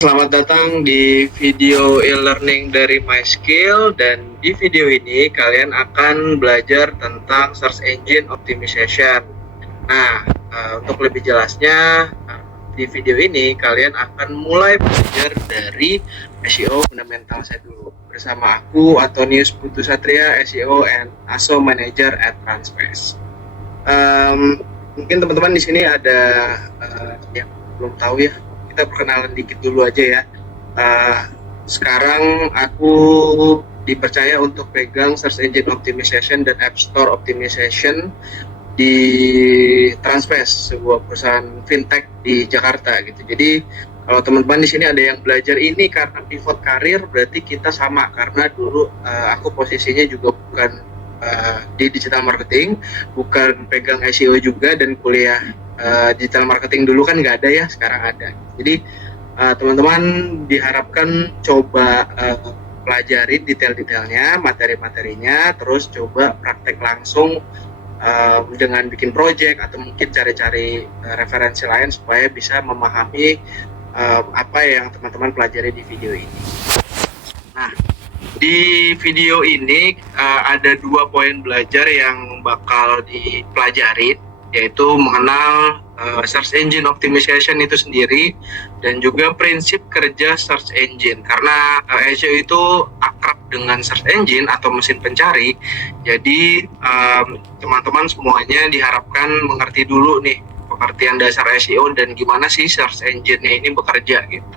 Selamat datang di video e-learning dari MySkill, dan di video ini kalian akan belajar tentang search engine optimization. Nah, untuk lebih jelasnya, di video ini kalian akan mulai belajar dari SEO fundamental saya dulu. Bersama aku, Antonius Putu Satria, SEO and ASO Manager at Transpace. Mungkin teman-teman di sini ada yang belum tahu ya, kita perkenalan dikit dulu aja ya. Sekarang aku dipercaya untuk pegang search engine optimization dan app store optimization di Transpace, sebuah perusahaan fintech di Jakarta gitu. Jadi kalau teman-teman di sini ada yang belajar ini karena pivot karir, berarti kita sama, karena dulu aku posisinya juga bukan di digital marketing, bukan pegang SEO juga, dan kuliah digital marketing dulu kan nggak ada ya, sekarang ada. Jadi teman-teman diharapkan coba pelajari detail-detailnya, materi-materinya, terus coba praktek langsung dengan bikin project atau mungkin cari-cari referensi lain supaya bisa memahami apa yang teman-teman pelajari di video ini. Nah, di video ini ada 2 poin belajar yang bakal dipelajari, yaitu mengenal search engine optimization itu sendiri dan juga prinsip kerja search engine. Karena SEO itu akrab dengan search engine atau mesin pencari, jadi teman-teman semuanya diharapkan mengerti dulu nih pengertian dasar SEO dan gimana sih search engine-nya ini bekerja gitu.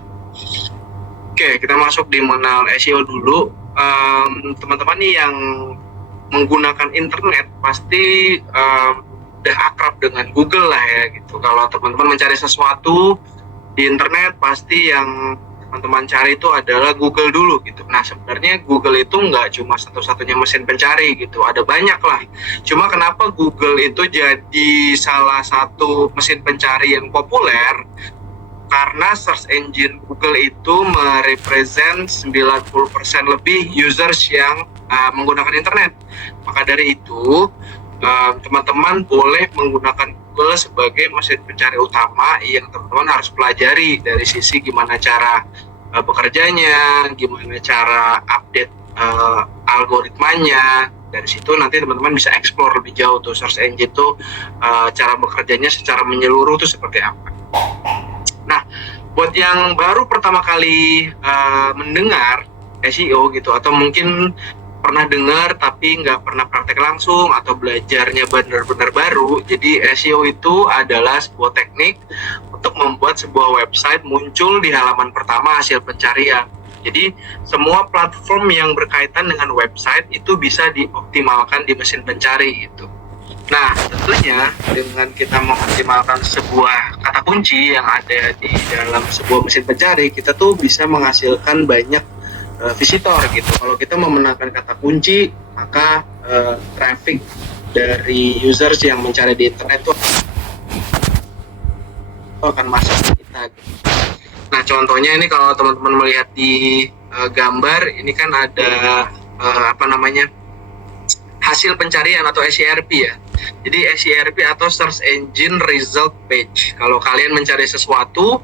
Oke, kita masuk di mengenal SEO dulu. Teman-teman nih yang menggunakan internet pasti udah akrab dengan Google lah ya gitu. Kalau teman-teman mencari sesuatu di internet, pasti yang teman-teman cari itu adalah Google dulu gitu. Nah, sebenarnya Google itu nggak cuma satu-satunya mesin pencari gitu, ada banyak lah. Cuma kenapa Google itu jadi salah satu mesin pencari yang populer? Karena search engine Google itu merepresent 90% lebih users yang menggunakan internet. Maka dari itu, teman-teman boleh menggunakan Google sebagai mesin pencari utama yang teman-teman harus pelajari dari sisi gimana cara bekerjanya, gimana cara update algoritmanya. Dari situ nanti teman-teman bisa explore lebih jauh tuh search engine tuh cara bekerjanya secara menyeluruh tuh seperti apa. Nah, buat yang baru pertama kali mendengar SEO gitu, atau mungkin pernah dengar tapi nggak pernah praktek langsung atau belajarnya benar-benar baru, jadi SEO itu adalah sebuah teknik untuk membuat sebuah website muncul di halaman pertama hasil pencarian. Jadi semua platform yang berkaitan dengan website itu bisa dioptimalkan di mesin pencari gitu. Nah, tentunya dengan kita mengoptimalkan sebuah kata kunci yang ada di dalam sebuah mesin pencari, kita tuh bisa menghasilkan banyak visitor gitu. Kalau kita memenangkan kata kunci, maka traffic dari users yang mencari di internet tuh akan masuk ke kita gitu. Nah, contohnya ini kalau teman-teman melihat di gambar, ini kan ada hasil pencarian atau SERP ya. Jadi SERP atau Search Engine Result Page. Kalau kalian mencari sesuatu,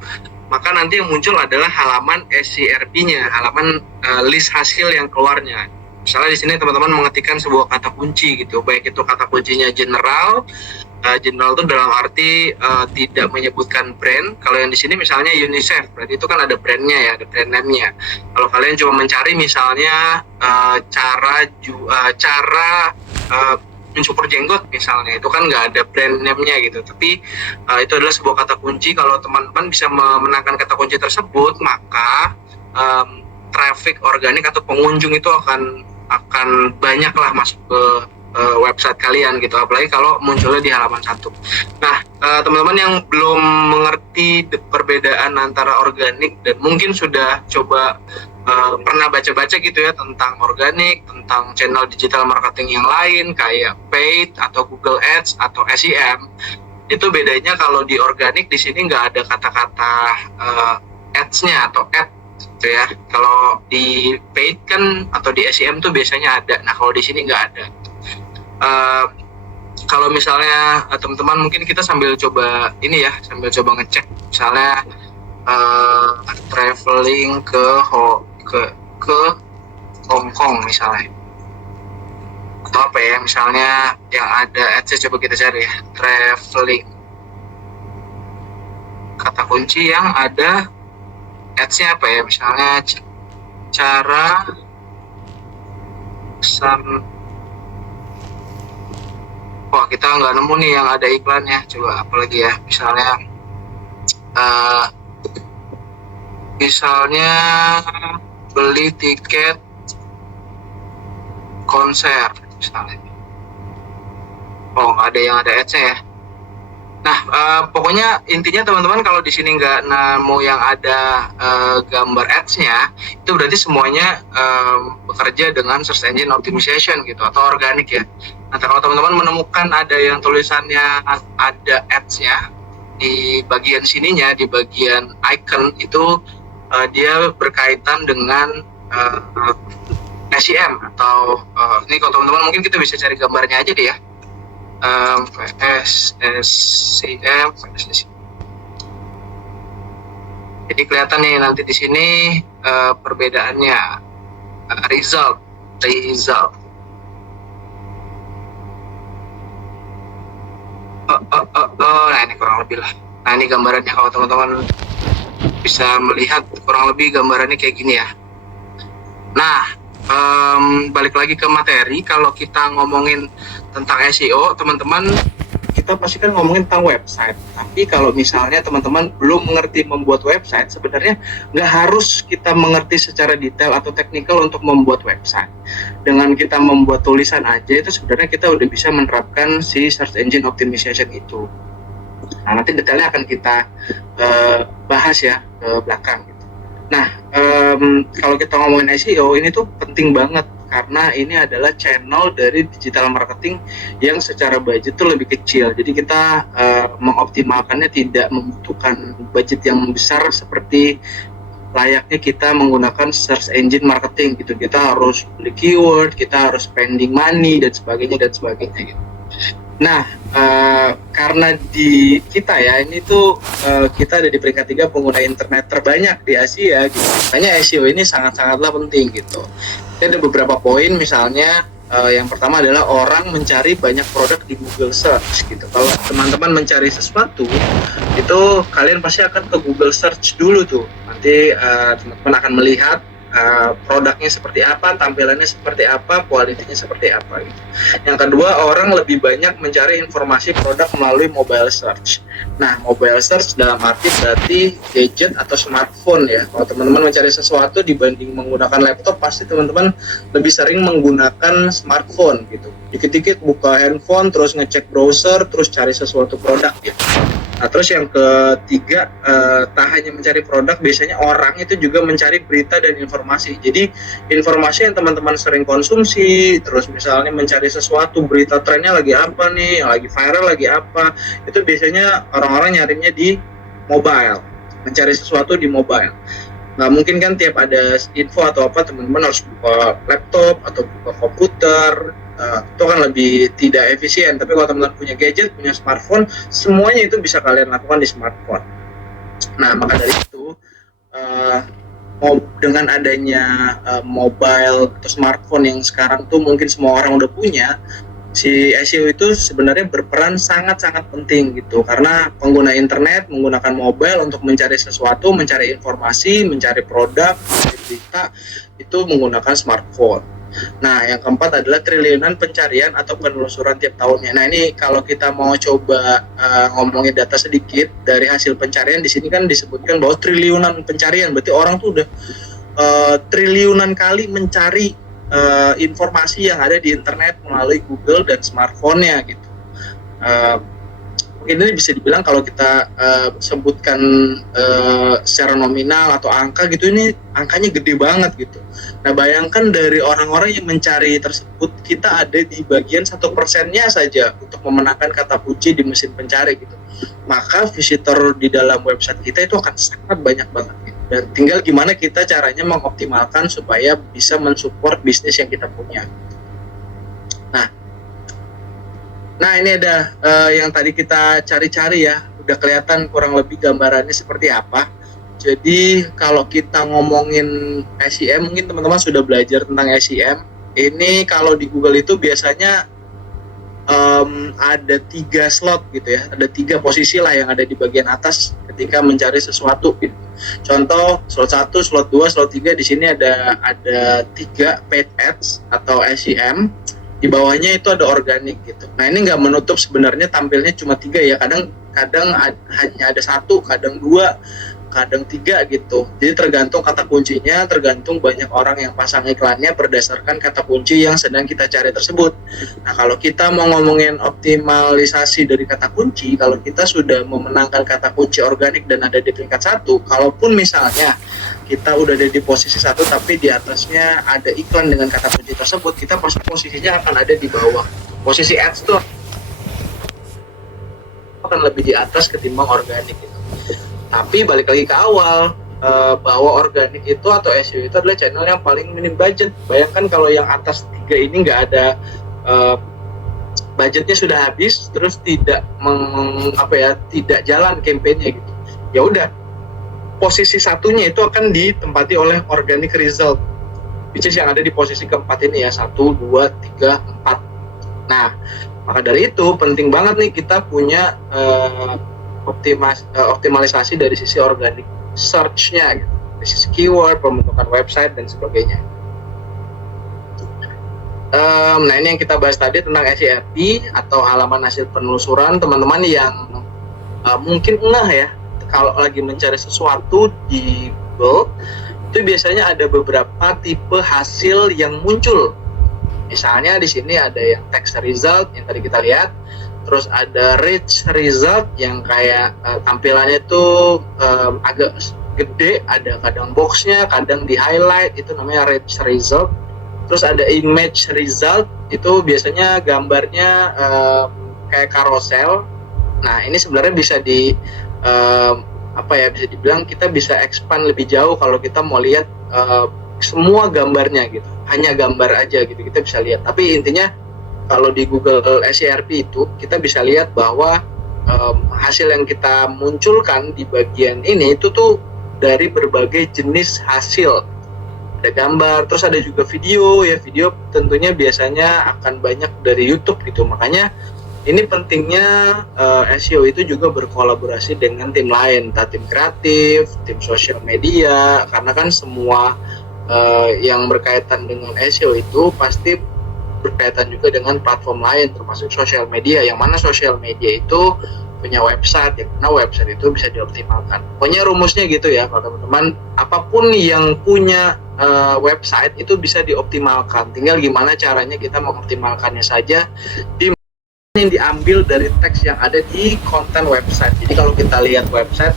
maka nanti yang muncul adalah halaman SERP-nya, halaman list hasil yang keluarnya. Misalnya di sini teman-teman mengetikkan sebuah kata kunci gitu, baik itu kata kuncinya general. General itu dalam arti tidak menyebutkan brand. Kalau yang di sini misalnya UNICEF, berarti itu kan ada brandnya ya, ada brand name-nya. Kalau kalian cuma mencari misalnya cara mencukur jenggot misalnya, itu kan nggak ada brand name-nya gitu. Tapi itu adalah sebuah kata kunci. Kalau teman-teman bisa memenangkan kata kunci tersebut, maka traffic organik atau pengunjung itu akan banyak lah masuk ke website kalian gitu, apalagi kalau munculnya di halaman 1. Nah, teman-teman yang belum mengerti perbedaan antara organik dan mungkin sudah coba pernah baca-baca gitu ya tentang organik, tentang channel digital marketing yang lain kayak paid atau Google Ads atau SEM, itu bedanya kalau di organik di sini nggak ada kata-kata ads-nya atau ad gitu ya. Kalau di paid kan atau di SEM tuh biasanya ada. Nah, kalau di sini nggak ada. Kalau misalnya teman-teman mungkin kita sambil coba ngecek misalnya uh, traveling ke Hong Kong misalnya, atau apa ya, misalnya yang ada ads, coba kita cari ya, traveling, kata kunci yang ada ads-nya apa ya, misalnya cara pesan. Wah, kita nggak nemu nih yang ada iklannya. Coba apalagi ya, uh, misalnya beli tiket konser misalnya. Oh, nggak ada yang ada ads-nya ya. Nah, pokoknya intinya teman-teman, kalau di sini nggak nemu yang ada gambar ads-nya, itu berarti semuanya bekerja dengan search engine optimization gitu, atau organik ya. Nah, kalau teman-teman menemukan ada yang tulisannya ada ads-nya di bagian sininya, di bagian icon itu, dia berkaitan dengan SEM atau ini kalau teman-teman mungkin kita bisa cari gambarnya aja deh ya. SCM. Jadi kelihatan nih nanti di sini perbedaannya, result. Nah ini kurang lebih lah. Nah ini gambarannya, kalau teman-teman bisa melihat kurang lebih gambarannya kayak gini ya. Nah, balik lagi ke materi, kalau kita ngomongin tentang SEO, teman-teman, kita pasti kan ngomongin tentang website. Tapi kalau misalnya teman-teman belum mengerti membuat website, sebenarnya nggak harus kita mengerti secara detail atau teknikal untuk membuat website. Dengan kita membuat tulisan aja, itu sebenarnya kita udah bisa menerapkan si search engine optimization itu. Nah, nanti detailnya akan kita bahas ya ke belakang. Nah, kalau kita ngomongin SEO, ini tuh penting banget karena ini adalah channel dari digital marketing yang secara budget tuh lebih kecil. Jadi kita mengoptimalkannya tidak membutuhkan budget yang besar seperti layaknya kita menggunakan search engine marketing gitu. Kita harus beli keyword, kita harus spending money dan sebagainya gitu. Nah, karena di kita ya, ini tuh kita ada di peringkat 3 pengguna internet terbanyak di Asia gitu. Makanya SEO ini sangat-sangatlah penting gitu. Ada beberapa poin, misalnya yang pertama adalah orang mencari banyak produk di Google Search gitu. Kalau teman-teman mencari sesuatu, itu kalian pasti akan ke Google Search dulu tuh. Nanti teman-teman akan melihat produknya seperti apa, tampilannya seperti apa, kualitinya seperti apa gitu. Yang kedua, orang lebih banyak mencari informasi produk melalui mobile search. Nah, mobile search dalam arti berarti gadget atau smartphone ya. Kalau teman-teman mencari sesuatu dibanding menggunakan laptop, pasti teman-teman lebih sering menggunakan smartphone gitu. Dikit-dikit buka handphone, terus ngecek browser, terus cari sesuatu produk ya. Nah, terus yang ketiga, tak hanya mencari produk, biasanya orang itu juga mencari berita dan informasi. Jadi informasi yang teman-teman sering konsumsi, terus misalnya mencari sesuatu, berita trennya lagi apa nih, yang lagi viral lagi apa, itu biasanya orang-orang nyarinya di mobile, mencari sesuatu di mobile. Nggak mungkin kan tiap ada info atau apa teman-teman harus buka laptop atau buka komputer. Itu kan lebih tidak efisien. Tapi kalau teman-teman punya gadget, punya smartphone, semuanya itu bisa kalian lakukan di smartphone. Nah, maka dari itu dengan adanya mobile atau smartphone yang sekarang tuh mungkin semua orang udah punya, si SEO itu sebenarnya berperan sangat-sangat penting gitu, karena pengguna internet menggunakan mobile untuk mencari sesuatu, mencari informasi, mencari produk, mencari berita, itu menggunakan smartphone. Nah, yang keempat adalah triliunan pencarian atau penelusuran tiap tahunnya. Nah, ini kalau kita mau coba ngomongin data sedikit dari hasil pencarian, di sini kan disebutkan bahwa triliunan pencarian, berarti orang tuh udah triliunan kali mencari informasi yang ada di internet melalui Google dan smartphone-nya gitu. Mungkin ini bisa dibilang kalau kita sebutkan secara nominal atau angka gitu, ini angkanya gede banget gitu. Nah, bayangkan dari orang-orang yang mencari tersebut, kita ada di bagian 1%-nya saja untuk memenangkan kata kunci di mesin pencari gitu. Maka visitor di dalam website kita itu akan sangat banyak banget gitu. Dan tinggal gimana kita caranya mengoptimalkan supaya bisa mensupport bisnis yang kita punya. Nah ini ada yang tadi kita cari-cari ya, udah kelihatan kurang lebih gambarannya seperti apa. Jadi kalau kita ngomongin SEM, mungkin teman-teman sudah belajar tentang SEM. Ini kalau di Google itu biasanya ada 3 slot gitu ya, ada 3 posisi lah yang ada di bagian atas ketika mencari sesuatu gitu. Contoh slot 1, slot 2, slot 3 di sini ada 3 paid ads atau SEM. Di bawahnya itu ada organik gitu. Nah ini nggak menutup sebenarnya tampilnya cuma 3 ya, kadang hanya ada 1, kadang 2, kadang 3 gitu. Jadi tergantung kata kuncinya, tergantung banyak orang yang pasang iklannya berdasarkan kata kunci yang sedang kita cari tersebut. Nah kalau kita mau ngomongin optimalisasi dari kata kunci, kalau kita sudah memenangkan kata kunci organik dan ada di peringkat 1, kalaupun misalnya kita udah ada di posisi 1 tapi di atasnya ada iklan dengan kata kunci tersebut, kita posisinya akan ada di bawah. Posisi ads tuh akan lebih di atas ketimbang organik gitu. Tapi balik lagi ke awal, bahwa organik itu atau SEO itu adalah channel yang paling minim budget. Bayangkan kalau yang atas 3 ini nggak ada budgetnya sudah habis, terus tidak tidak jalan kampanye gitu. Ya udah, posisi satunya itu akan ditempati oleh organic result, which is yang ada di posisi keempat ini ya, 1, 2, 3, 4. Nah, maka dari itu penting banget nih kita punya optimalisasi dari sisi organic search-nya gitu, dari sisi keyword, pembentukan website dan sebagainya. Nah ini yang kita bahas tadi tentang SERP atau halaman hasil penelusuran. Teman-teman yang mungkin ya kalau lagi mencari sesuatu di Google, itu biasanya ada beberapa tipe hasil yang muncul. Misalnya di sini ada yang text result yang tadi kita lihat, terus ada rich result yang kayak tampilannya itu agak gede, ada kadang boxnya, kadang di highlight, itu namanya rich result. Terus ada image result, itu biasanya gambarnya kayak carousel. Nah ini sebenarnya bisa bisa dibilang kita bisa expand lebih jauh kalau kita mau lihat semua gambarnya gitu, hanya gambar aja gitu kita bisa lihat. Tapi intinya kalau di Google SERP itu kita bisa lihat bahwa hasil yang kita munculkan di bagian ini itu tuh dari berbagai jenis hasil. Ada gambar, terus ada juga video ya, video tentunya biasanya akan banyak dari YouTube gitu. Makanya ini pentingnya SEO itu juga berkolaborasi dengan tim lain, entah tim kreatif, tim sosial media, karena kan semua yang berkaitan dengan SEO itu pasti berkaitan juga dengan platform lain, termasuk sosial media, yang mana sosial media itu punya website, yang mana website itu bisa dioptimalkan. Pokoknya rumusnya gitu ya, kalau teman-teman, apapun yang punya website itu bisa dioptimalkan, tinggal gimana caranya kita mengoptimalkannya saja di yang diambil dari teks yang ada di konten website. Jadi kalau kita lihat website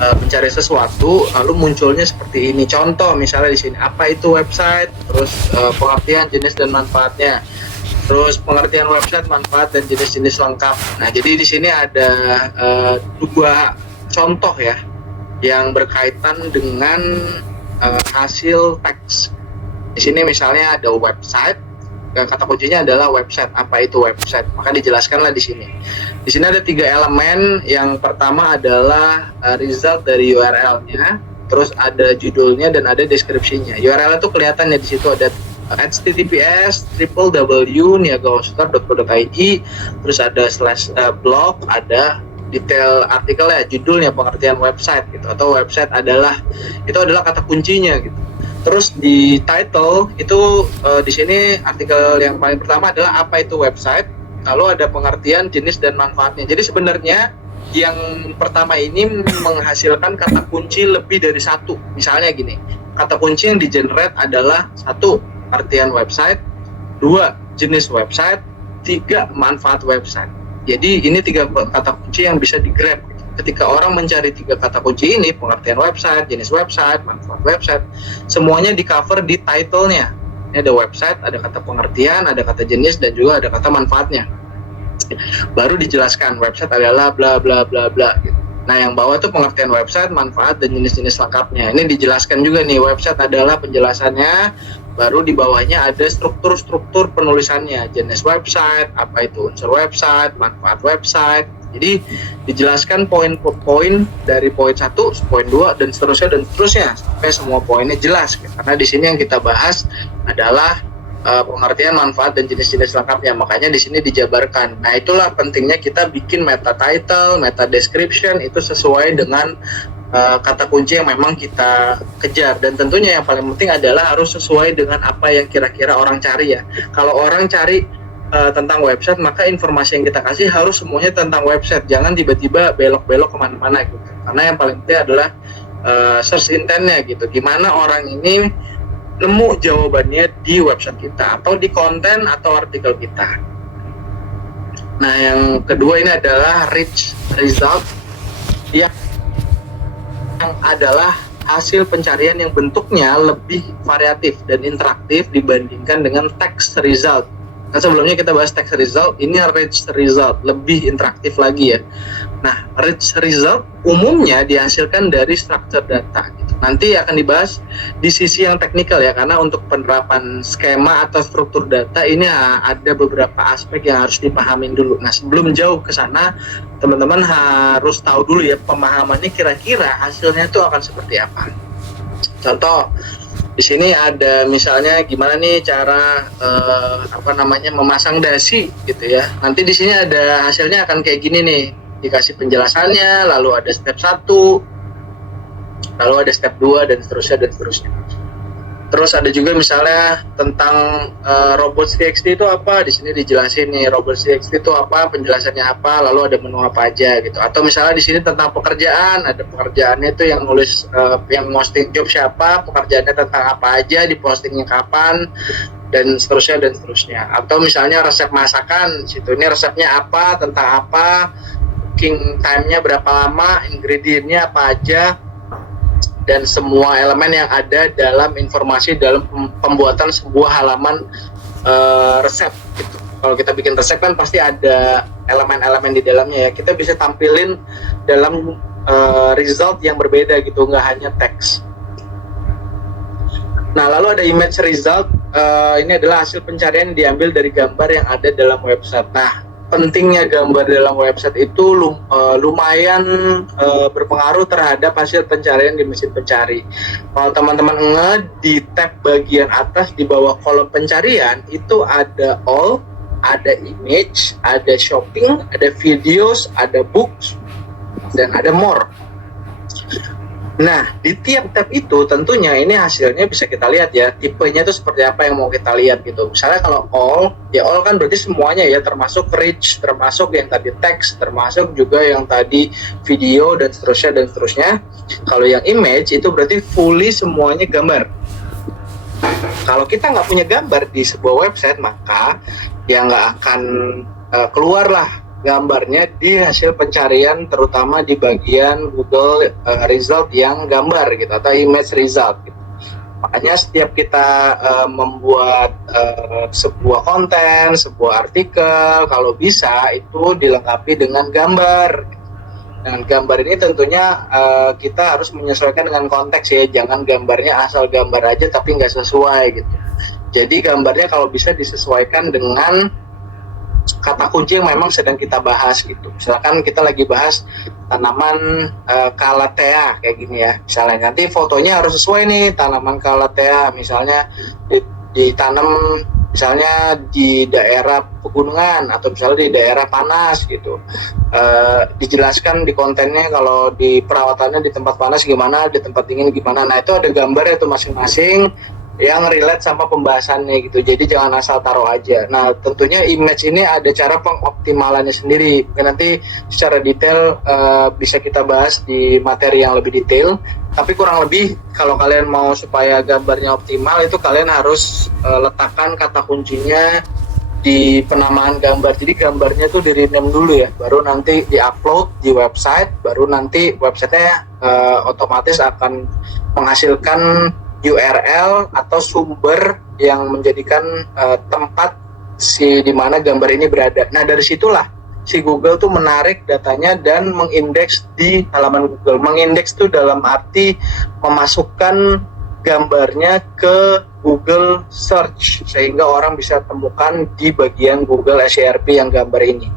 mencari sesuatu lalu munculnya seperti ini, contoh misalnya di sini apa itu website, terus pengertian, jenis dan manfaatnya, terus pengertian website, manfaat dan jenis-jenis lengkap. Nah jadi di sini ada 2 contoh ya yang berkaitan dengan hasil teks. Di sini misalnya ada website, kata kuncinya adalah website. Apa itu website? Maka dijelaskanlah di sini. Di sini ada 3 elemen. Yang pertama adalah result dari URL-nya, terus ada judulnya dan ada deskripsinya. URL itu kelihatan ya, di situ ada https://niagahoster.co.id, terus ada /blog, ada detail artikelnya, judulnya, pengertian website gitu, atau website adalah kata kuncinya gitu. Terus di title itu di sini artikel yang paling pertama adalah apa itu website, lalu ada pengertian, jenis dan manfaatnya. Jadi sebenarnya yang pertama ini menghasilkan kata kunci lebih dari 1. Misalnya gini, kata kunci yang di-generate adalah 1 artian website, 2 jenis website, 3 manfaat website. Jadi ini 3 kata kunci yang bisa di-grab. Ketika orang mencari 3 kata kunci ini, pengertian website, jenis website, manfaat website, semuanya di cover di title-nya. Ini ada website, ada kata pengertian, ada kata jenis, dan juga ada kata manfaatnya. Baru dijelaskan website adalah bla bla bla bla gitu. Nah yang bawah itu pengertian website, manfaat, dan jenis-jenis lengkapnya. Ini dijelaskan juga nih, website adalah penjelasannya. Baru di bawahnya ada struktur-struktur penulisannya, jenis website, apa itu unsur website, manfaat website, Jadi dijelaskan poin-poin dari poin 1, poin 2 dan seterusnya sampai semua poinnya jelas. Karena di sini yang kita bahas adalah pengertian manfaat dan jenis-jenis lengkapnya. Makanya di sini dijabarkan. Nah, itulah pentingnya kita bikin meta title, meta description itu sesuai dengan kata kunci yang memang kita kejar. Dan tentunya yang paling penting adalah harus sesuai dengan apa yang kira-kira orang cari ya. Kalau orang cari tentang website, maka informasi yang kita kasih harus semuanya tentang website. Jangan tiba-tiba belok-belok kemana-mana gitu. Karena yang paling penting adalah search intentnya gitu. Gimana orang ini nemu jawabannya di website kita atau di konten atau artikel kita. Nah, yang kedua ini adalah rich result yang adalah hasil pencarian yang bentuknya lebih variatif dan interaktif dibandingkan dengan text result. Nah, sebelumnya kita bahas text result, ini rich result, lebih interaktif lagi ya. Nah, rich result umumnya dihasilkan dari structure data gitu. Nanti akan dibahas di sisi yang teknikal ya, karena untuk penerapan skema atau struktur data ini ada beberapa aspek yang harus dipahamin dulu. Nah, sebelum jauh ke sana, teman-teman harus tahu dulu ya pemahamannya kira-kira hasilnya itu akan seperti apa. Contoh, di sini ada misalnya gimana nih cara memasang dasi gitu ya. Nanti di sini ada hasilnya akan kayak gini nih. Dikasih penjelasannya, lalu ada step 1, lalu ada step 2 dan seterusnya. Terus ada juga misalnya tentang robots.txt itu apa, di sini dijelasin nih robots.txt itu apa, penjelasannya apa, lalu ada menu apa aja gitu. Atau misalnya di sini tentang pekerjaan, ada pekerjaannya itu yang nulis yang posting job siapa, pekerjaannya tentang apa aja, dipostingnya kapan, dan seterusnya. Atau misalnya resep masakan, situ ini resepnya apa, tentang apa, cooking time-nya berapa lama, ingredientnya apa aja, dan semua elemen yang ada dalam informasi dalam pembuatan sebuah halaman resep gitu. Kalau kita bikin resep kan pasti ada elemen-elemen di dalamnya ya. Kita bisa tampilin dalam result yang berbeda gitu, nggak hanya teks. Nah, lalu ada image result. Ini adalah hasil pencarian yang diambil dari gambar yang ada dalam website. Nah, pentingnya gambar dalam website itu lumayan berpengaruh terhadap hasil pencarian di mesin pencari. Kalau teman-teman di tab bagian atas di bawah kolom pencarian itu ada all, ada image, ada shopping, ada videos, ada books, dan ada more. Nah, di tiap tab itu tentunya ini hasilnya bisa kita lihat ya, tipenya itu seperti apa yang mau kita lihat gitu. Misalnya kalau all, ya all kan berarti semuanya ya, termasuk rich, termasuk yang tadi teks, termasuk juga yang tadi video dan seterusnya. Kalau yang image itu berarti fully semuanya gambar. Kalau kita nggak punya gambar di sebuah website, maka ya nggak akan keluar lah gambarnya di hasil pencarian, terutama di bagian Google result yang gambar gitu atau image result gitu. Makanya setiap kita membuat sebuah konten, sebuah artikel, kalau bisa itu dilengkapi dengan gambar. Dengan gambar ini tentunya kita harus menyesuaikan dengan konteks ya, jangan gambarnya asal gambar aja tapi nggak sesuai gitu. Jadi gambarnya kalau bisa disesuaikan dengan kata kunci yang memang sedang kita bahas gitu. Misalkan kita lagi bahas tanaman calathea kayak gini ya. Misalnya nanti fotonya harus sesuai nih, tanaman calathea misalnya ditanam misalnya di daerah pegunungan atau misalnya di daerah panas gitu. Dijelaskan di kontennya kalau di perawatannya di tempat panas gimana, di tempat dingin gimana. Nah, itu ada gambar itu masing-masing yang relate sama pembahasannya gitu. Jadi jangan asal taruh aja. Nah, tentunya image ini ada cara pengoptimalannya sendiri. Mungkin nanti secara detail bisa kita bahas di materi yang lebih detail. Tapi kurang lebih kalau kalian mau supaya gambarnya optimal itu kalian harus letakkan kata kuncinya di penamaan gambar. Jadi gambarnya tuh di-rename dulu ya, baru nanti di-upload di website, baru nanti websitenya otomatis akan menghasilkan URL atau sumber yang menjadikan tempat di mana gambar ini berada. Nah, dari situlah si Google tuh menarik datanya dan mengindeks di halaman Google. Mengindeks tuh dalam arti memasukkan gambarnya ke Google Search sehingga orang bisa temukan di bagian Google SERP yang gambar ini.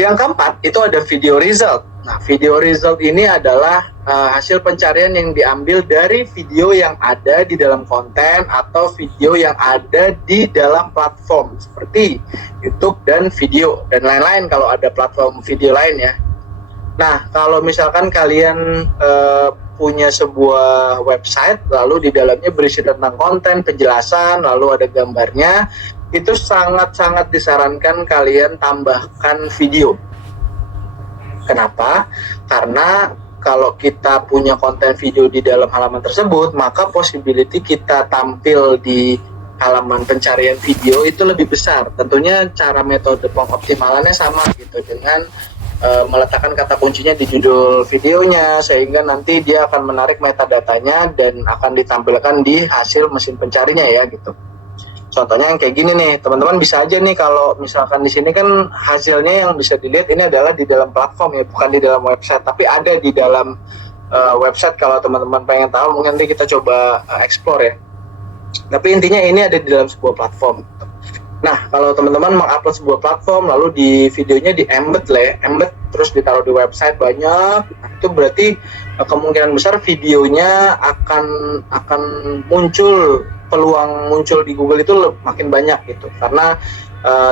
Yang keempat itu ada video result. Nah, video result ini adalah hasil pencarian yang diambil dari video yang ada di dalam konten atau video yang ada di dalam platform seperti YouTube dan video dan lain-lain kalau ada platform video lain ya. Nah, kalau misalkan kalian punya sebuah website lalu di dalamnya berisi tentang konten, penjelasan, lalu ada gambarnya, itu sangat-sangat disarankan kalian tambahkan video. Kenapa? Karena kalau kita punya konten video di dalam halaman tersebut, maka possibility kita tampil di halaman pencarian video itu lebih besar. Tentunya cara metode pengoptimalannya sama gitu, dengan meletakkan kata kuncinya di judul videonya sehingga nanti dia akan menarik metadatanya dan akan ditampilkan di hasil mesin pencarinya ya gitu. Contohnya yang kayak gini nih, teman-teman bisa aja nih kalau misalkan di sini kan hasilnya yang bisa dilihat ini adalah di dalam platform ya, bukan di dalam website, tapi ada di dalam website. Kalau teman-teman pengen tahu mungkin nanti kita coba explore ya. Tapi intinya ini ada di dalam sebuah platform. Nah, kalau teman-teman mengupload sebuah platform lalu di videonya di embed terus ditaruh di website banyak, itu berarti kemungkinan besar videonya akan muncul, peluang muncul di Google itu makin banyak gitu, karena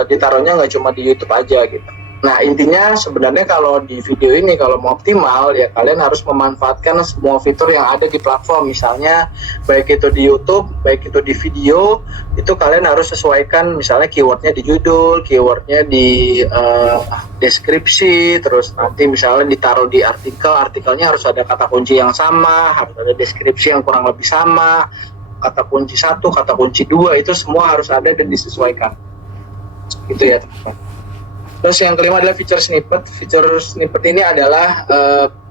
ditaruhnya nggak cuma di YouTube aja gitu. Nah, intinya sebenarnya kalau di video ini kalau mau optimal ya kalian harus memanfaatkan semua fitur yang ada di platform. Misalnya baik itu di YouTube, baik itu di video, itu kalian harus sesuaikan misalnya keywordnya di judul, keywordnya di deskripsi, terus nanti misalnya ditaruh di artikelnya harus ada kata kunci yang sama, harus ada deskripsi yang kurang lebih sama, kata kunci 1, kata kunci 2, itu semua harus ada dan disesuaikan. Gitu ya teman-teman. Terus yang kelima adalah feature snippet. Feature snippet ini adalah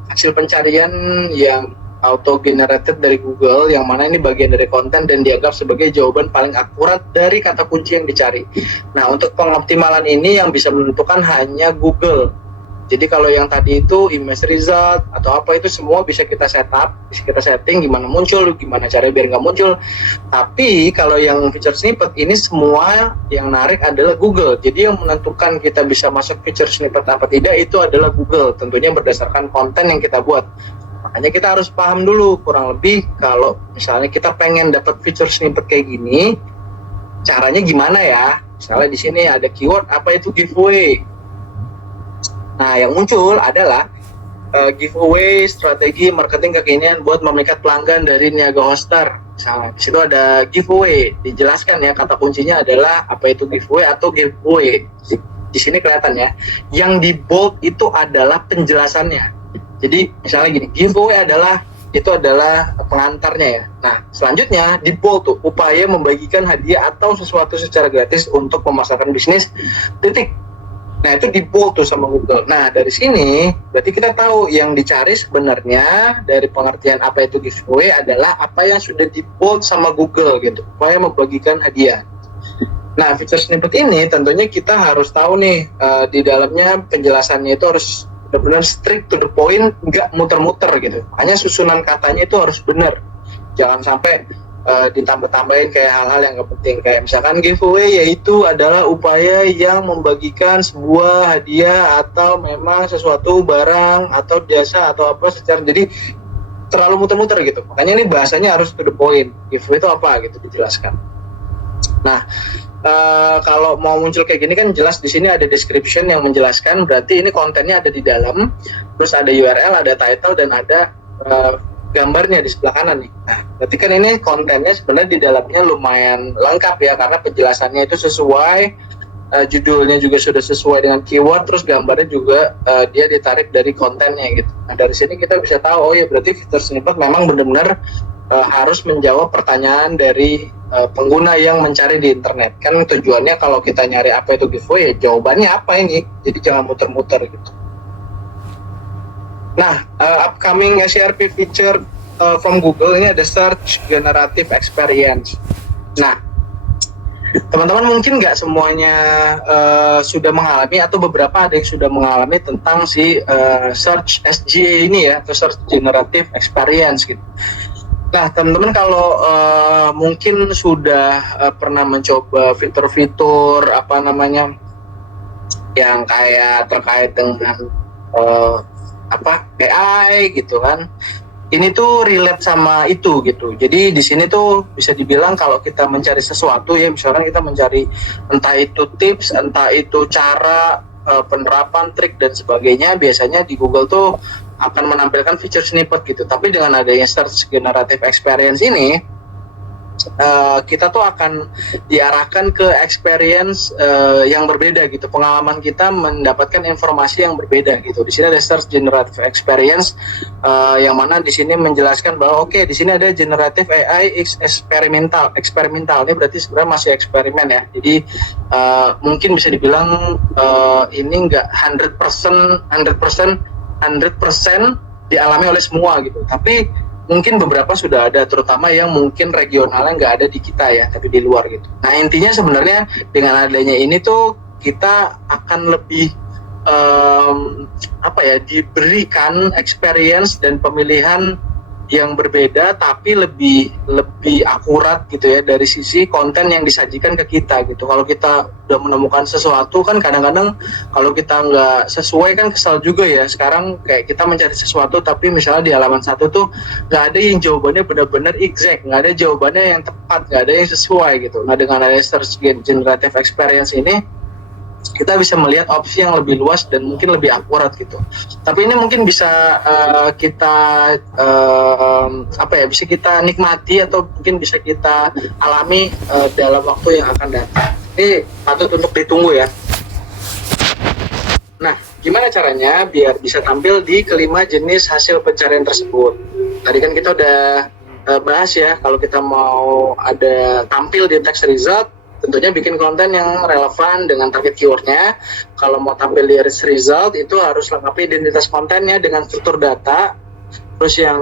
hasil pencarian yang auto generated dari Google, yang mana ini bagian dari konten dan dianggap sebagai jawaban paling akurat dari kata kunci yang dicari. Nah, untuk pengoptimalan ini yang bisa menentukan hanya Google. Jadi kalau yang tadi itu image result atau apa itu semua bisa kita setup, bisa kita setting gimana muncul, gimana caranya biar nggak muncul. Tapi kalau yang feature snippet ini semua yang narik adalah Google. Jadi yang menentukan kita bisa masuk feature snippet apa tidak itu adalah Google. Tentunya berdasarkan konten yang kita buat. Makanya kita harus paham dulu kurang lebih kalau misalnya kita pengen dapat feature snippet kayak gini, caranya gimana ya? Misalnya di sini ada keyword apa itu giveaway. Nah, yang muncul adalah giveaway strategi marketing kekinian buat memikat pelanggan dari Niaga Hoster. Misalnya di situ ada giveaway, dijelaskan ya kata kuncinya adalah apa itu giveaway atau giveaway. Di sini kelihatan ya. Yang di bold itu adalah penjelasannya. Jadi misalnya gini, giveaway adalah pengantarnya ya. Nah, selanjutnya di bold tuh upaya membagikan hadiah atau sesuatu secara gratis untuk memasarkan bisnis. Titik. Nah, itu di bold tuh sama Google. Nah, dari sini berarti kita tahu yang dicari sebenarnya dari pengertian apa itu giveaway adalah apa yang sudah di bold sama Google gitu, supaya membagikan hadiah. Nah, feature snippet ini tentunya kita harus tahu nih di dalamnya penjelasannya itu harus benar-benar strict to the point, nggak muter-muter gitu. Hanya susunan katanya itu harus benar. Jangan sampai ditambah-tambahin kayak hal-hal yang nggak penting, kayak misalkan giveaway yaitu adalah upaya yang membagikan sebuah hadiah atau memang sesuatu barang atau jasa atau apa secara, jadi terlalu muter-muter gitu. Makanya ini bahasanya harus to the point. Giveaway itu apa gitu dijelaskan. Nah, kalau mau muncul kayak gini kan jelas di sini ada description yang menjelaskan, berarti ini kontennya ada di dalam, terus ada URL, ada title dan ada gambarnya di sebelah kanan nih. Nah, berarti kan ini kontennya sebenarnya di dalamnya lumayan lengkap ya, karena penjelasannya itu sesuai, judulnya juga sudah sesuai dengan keyword, terus gambarnya juga dia ditarik dari kontennya gitu. Nah, dari sini kita bisa tahu, oh ya berarti feature snippet memang benar-benar harus menjawab pertanyaan dari pengguna yang mencari di internet. Kan tujuannya kalau kita nyari apa itu giveaway, ya jawabannya apa ini, jadi jangan muter-muter gitu. Nah, upcoming SERP feature from Google ini ada Search Generative Experience. Nah, teman-teman mungkin nggak semuanya sudah mengalami atau beberapa ada yang sudah mengalami tentang si Search SGE ini ya, atau Search Generative Experience gitu. Nah, teman-teman kalau mungkin sudah pernah mencoba fitur-fitur yang kayak terkait dengan uh, AI gitu kan. Ini tuh relate sama itu gitu. Jadi di sini tuh bisa dibilang kalau kita mencari sesuatu ya, misalkan kita mencari entah itu tips, entah itu cara penerapan trik dan sebagainya, biasanya di Google tuh akan menampilkan feature snippet gitu. Tapi dengan adanya search generative experience ini, kita tuh akan diarahkan ke experience yang berbeda gitu, pengalaman kita mendapatkan informasi yang berbeda gitu. Di sini ada search generative experience yang mana di sini menjelaskan bahwa di sini ada generative AI eksperimental. Ini berarti sebenarnya masih eksperimen ya. Jadi mungkin bisa dibilang ini nggak 100% dialami oleh semua gitu. Tapi mungkin beberapa sudah ada, terutama yang mungkin regionalnya nggak ada di kita ya, tapi di luar gitu. Nah intinya sebenarnya dengan adanya ini tuh kita akan lebih diberikan experience dan pemilihan yang berbeda, tapi lebih akurat gitu ya dari sisi konten yang disajikan ke kita gitu. Kalau kita udah menemukan sesuatu kan kadang-kadang kalau kita nggak sesuai kan kesal juga ya. Sekarang kayak kita mencari sesuatu tapi misalnya di halaman 1 tuh nggak ada yang jawabannya benar-benar exact, nggak ada jawabannya yang tepat, nggak ada yang sesuai gitu. Nah dengan adanya search generative experience ini kita bisa melihat opsi yang lebih luas dan mungkin lebih akurat gitu. Tapi ini mungkin bisa bisa kita nikmati atau mungkin bisa kita alami dalam waktu yang akan datang. Ini patut untuk ditunggu ya. Nah, gimana caranya biar bisa tampil di kelima jenis hasil pencarian tersebut? Tadi kan kita udah bahas ya, kalau kita mau ada tampil di text result, tentunya bikin konten yang relevan dengan target keywordnya. Kalau mau tampil di result itu harus lengkapi identitas kontennya dengan struktur data. Terus yang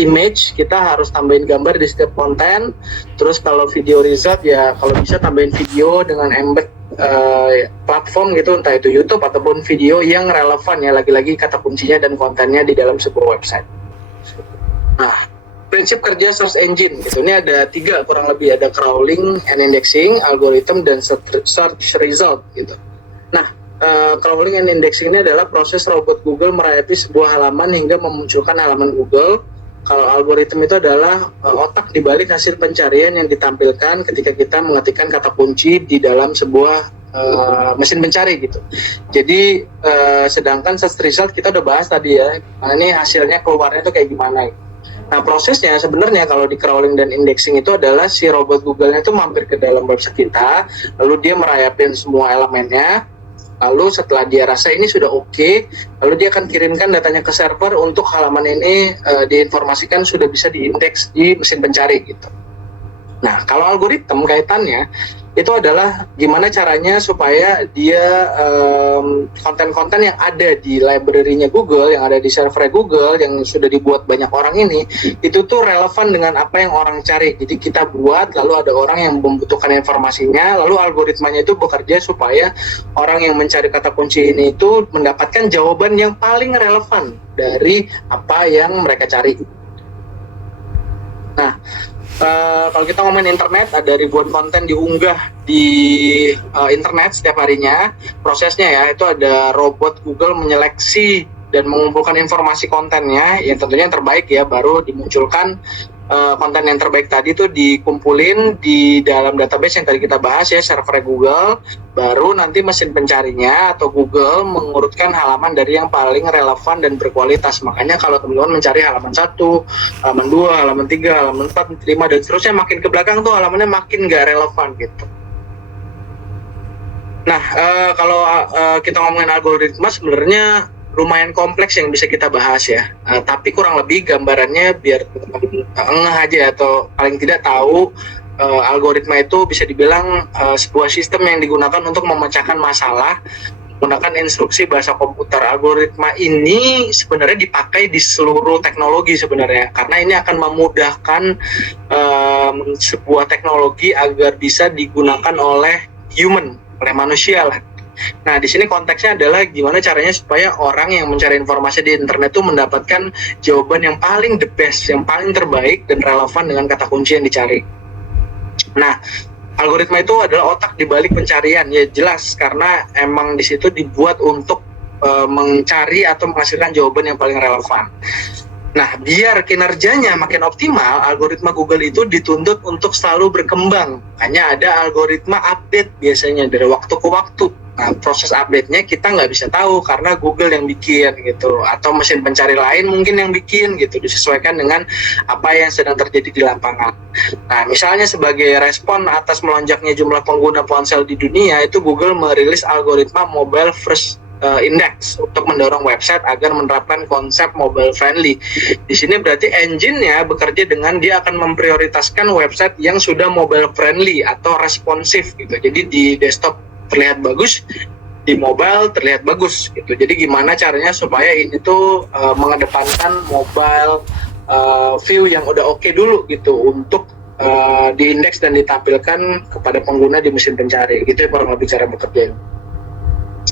image kita harus tambahin gambar di setiap konten. Terus kalau video result ya kalau bisa tambahin video dengan embed platform gitu, entah itu YouTube ataupun video yang relevan ya, lagi-lagi kata kuncinya dan kontennya di dalam sebuah website. Nah, prinsip kerja search engine gitu. Ini ada 3 kurang lebih, ada crawling and indexing, algorithm, dan search result gitu. Nah, crawling and indexing ini adalah proses robot Google merayapi sebuah halaman hingga memunculkan halaman Google. Kalau algorithm itu adalah otak dibalik hasil pencarian yang ditampilkan ketika kita mengetikkan kata kunci di dalam sebuah mesin pencari gitu. Jadi sedangkan search result kita udah bahas tadi ya. Nah, ini hasilnya keluarnya itu kayak gimana gitu. Nah prosesnya sebenarnya kalau di crawling dan indexing itu adalah si robot Google-nya itu mampir ke dalam website kita, lalu dia merayapin semua elemennya, lalu setelah dia rasa ini sudah oke, lalu dia akan kirimkan datanya ke server untuk halaman ini diinformasikan sudah bisa diindeks di mesin pencari gitu. Nah kalau algoritma kaitannya itu adalah gimana caranya supaya dia konten-konten yang ada di library-nya Google, yang ada di server Google, yang sudah dibuat banyak orang ini, itu tuh relevan dengan apa yang orang cari. Jadi kita buat, lalu ada orang yang membutuhkan informasinya, lalu algoritmanya itu bekerja supaya orang yang mencari kata kunci ini itu mendapatkan jawaban yang paling relevan dari apa yang mereka cari. Nah, kalau kita ngomongin internet, ada ribuan konten diunggah di internet setiap harinya. Prosesnya ya, itu ada robot Google menyeleksi dan mengumpulkan informasi kontennya yang tentunya yang terbaik ya, baru dimunculkan konten yang terbaik tadi itu dikumpulin di dalam database yang tadi kita bahas ya, server Google. Baru nanti mesin pencarinya atau Google mengurutkan halaman dari yang paling relevan dan berkualitas. Makanya kalau teman-teman mencari halaman 1, halaman 2, halaman 3, halaman 4, 5 dan seterusnya, makin ke belakang tuh halamannya makin nggak relevan gitu. Nah, kalau kita ngomongin algoritma sebenarnya lumayan kompleks yang bisa kita bahas ya, tapi kurang lebih gambarannya biar teman-teman ngeh aja atau paling tidak tahu, algoritma itu bisa dibilang sebuah sistem yang digunakan untuk memecahkan masalah menggunakan instruksi bahasa komputer. Algoritma ini sebenarnya dipakai di seluruh teknologi sebenarnya, karena ini akan memudahkan sebuah teknologi agar bisa digunakan oleh manusia lah. Nah, di sini konteksnya adalah gimana caranya supaya orang yang mencari informasi di internet itu mendapatkan jawaban yang paling the best, yang paling terbaik dan relevan dengan kata kunci yang dicari. Nah, Algoritma itu adalah otak di balik pencarian, ya jelas karena emang di situ dibuat untuk mencari atau menghasilkan jawaban yang paling relevan. Nah, biar kinerjanya makin optimal, algoritma Google itu dituntut untuk selalu berkembang. Hanya ada algoritma update biasanya dari waktu ke waktu. Nah, proses update-nya kita nggak bisa tahu karena Google yang bikin gitu, atau mesin pencari lain mungkin yang bikin gitu, disesuaikan dengan apa yang sedang terjadi di lapangan. Nah, misalnya sebagai respon atas melonjaknya jumlah pengguna ponsel di dunia, itu Google merilis algoritma Mobile First Index untuk mendorong website agar menerapkan konsep mobile friendly. Di sini berarti engine-nya bekerja dengan dia akan memprioritaskan website yang sudah mobile friendly atau responsif gitu. Jadi di desktop terlihat bagus, di mobile terlihat bagus gitu. Jadi gimana caranya supaya ini tuh mengedepankan mobile view yang udah oke dulu gitu untuk diindeks dan ditampilkan kepada pengguna di mesin pencari gitu ya, kurang lebih cara bekerja.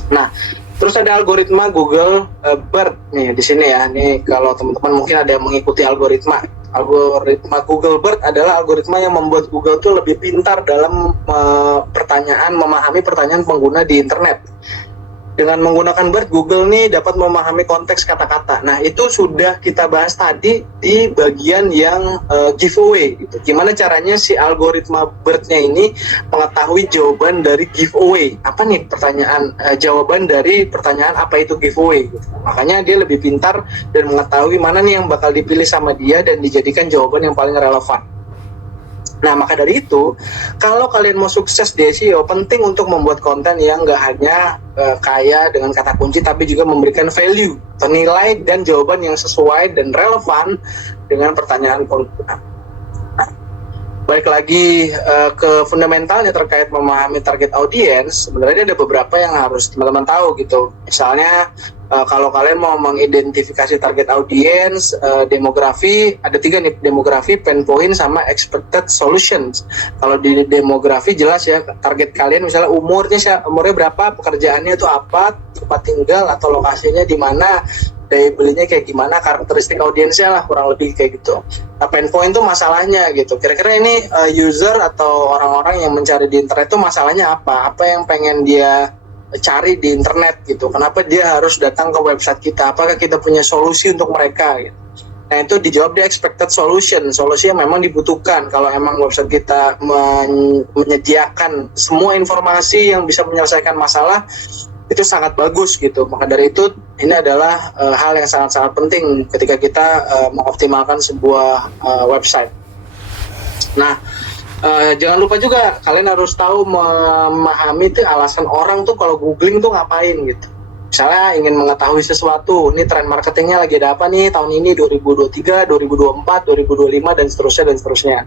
Nah, terus ada algoritma Google BERT nih di sini ya. Nih kalau teman-teman mungkin ada yang mengikuti algoritma Google BERT adalah algoritma yang membuat Google tuh lebih pintar dalam memahami pertanyaan pengguna di internet. Dengan menggunakan BERT, Google nih dapat memahami konteks kata-kata. Nah, itu sudah kita bahas tadi di bagian yang giveaway gitu. Gimana caranya si algoritma BERT-nya ini mengetahui jawaban dari giveaway. Apa nih jawaban dari pertanyaan apa itu giveaway gitu. Makanya dia lebih pintar dan mengetahui mana nih yang bakal dipilih sama dia dan dijadikan jawaban yang paling relevan. Nah, maka dari itu, kalau kalian mau sukses di SEO, penting untuk membuat konten yang nggak hanya kaya dengan kata kunci, tapi juga memberikan value, nilai, dan jawaban yang sesuai dan relevan dengan pertanyaan pengguna. Nah, balik lagi ke fundamentalnya terkait memahami target audience, sebenarnya ada beberapa yang harus teman-teman tahu gitu. Misalnya, kalau kalian mau mengidentifikasi target audience, demografi, ada 3 nih, demografi, pain point, sama expected solutions. Kalau di demografi jelas ya, target kalian misalnya umurnya berapa, pekerjaannya itu apa, tempat tinggal atau lokasinya di mana, daya belinya kayak gimana, karakteristik audiensnya lah, kurang lebih kayak gitu. Nah, pain point itu masalahnya gitu. Kira-kira ini user atau orang-orang yang mencari di internet itu masalahnya apa? Apa yang pengen dia cari di internet gitu. Kenapa dia harus datang ke website kita? Apakah kita punya solusi untuk mereka gitu. Nah, itu dijawab di expected solution. Solusi yang memang dibutuhkan kalau emang website kita menyediakan semua informasi yang bisa menyelesaikan masalah, itu sangat bagus gitu. Maka dari itu ini adalah hal yang sangat-sangat penting ketika kita mengoptimalkan sebuah website. Nah, jangan lupa juga kalian harus tahu memahami tuh alasan orang tuh kalau googling tuh ngapain gitu. Misalnya ingin mengetahui sesuatu, ini tren marketingnya lagi ada apa nih tahun ini, 2023, 2024, 2025 dan seterusnya.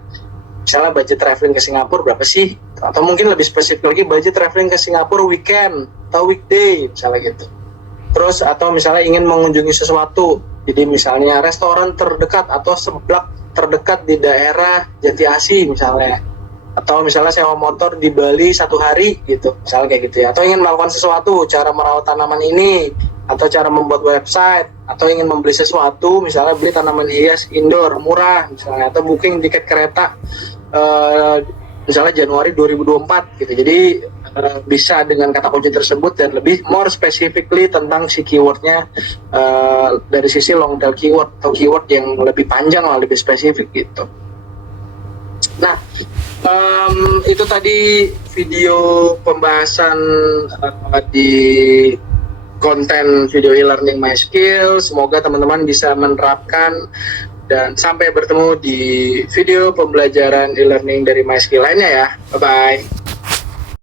Misalnya budget traveling ke Singapura berapa sih? Atau mungkin lebih spesifik lagi budget traveling ke Singapura weekend atau weekday misalnya gitu. Terus atau misalnya ingin mengunjungi sesuatu, jadi misalnya restoran terdekat atau seblak terdekat di daerah Jati Asih misalnya, atau misalnya sewa motor di Bali 1 hari gitu, misalnya kayak gitu ya. Atau ingin melakukan sesuatu, cara merawat tanaman ini, atau cara membuat website, atau ingin membeli sesuatu, misalnya beli tanaman hias indoor murah misalnya, atau booking tiket kereta misalnya Januari 2024 gitu. Jadi bisa dengan kata kunci tersebut dan lebih more specifically tentang si keywordnya dari sisi long tail keyword atau keyword yang lebih panjang lah, lebih spesifik gitu. Nah, itu tadi video pembahasan di konten video e-learning MySkill. Semoga teman-teman bisa menerapkan, dan sampai bertemu di video pembelajaran e-learning dari MySkill lainnya ya. Bye-bye.